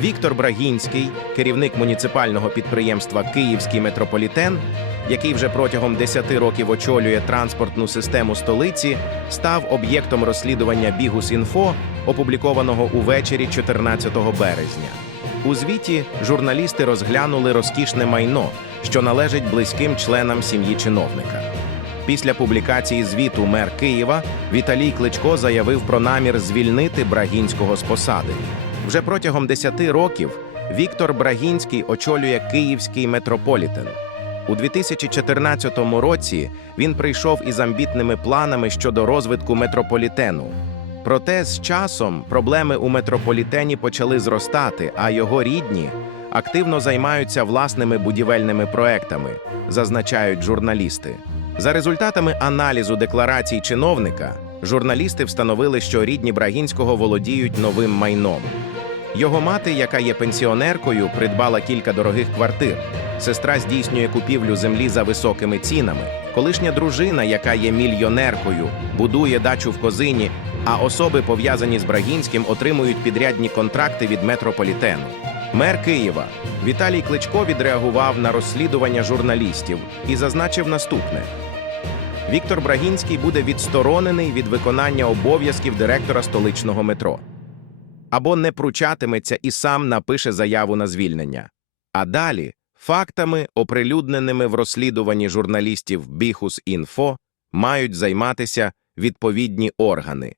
Віктор Брагінський, керівник муніципального підприємства Київський метрополітен, який вже протягом 10 років очолює транспортну систему столиці, став об'єктом розслідування Бігус.Інфо, опублікованого увечері 14 березня. У звіті журналісти розглянули розкішне майно, що належить близьким членам сім'ї чиновника. Після публікації звіту мер Києва Віталій Кличко заявив про намір звільнити Брагінського з посади. Вже протягом 10 років Віктор Брагінський очолює Київський метрополітен. У 2014 році він прийшов із амбітними планами щодо розвитку метрополітену. Проте з часом проблеми у метрополітені почали зростати, а його рідні активно займаються власними будівельними проектами, зазначають журналісти. За результатами аналізу декларацій чиновника, журналісти встановили, що рідні Брагінського володіють новим майном. Його мати, яка є пенсіонеркою, придбала кілька дорогих квартир. Сестра здійснює купівлю землі за високими цінами. Колишня дружина, яка є мільйонеркою, будує дачу в Козині, а особи, пов'язані з Брагінським, отримують підрядні контракти від метрополітену. Мер Києва Віталій Кличко відреагував на розслідування журналістів і зазначив наступне: Віктор Брагінський буде відсторонений від виконання обов'язків директора столичного метро або не пручатиметься і сам напише заяву на звільнення. А далі фактами, оприлюдненими в розслідуванні журналістів Біхус Інфо, мають займатися відповідні органи.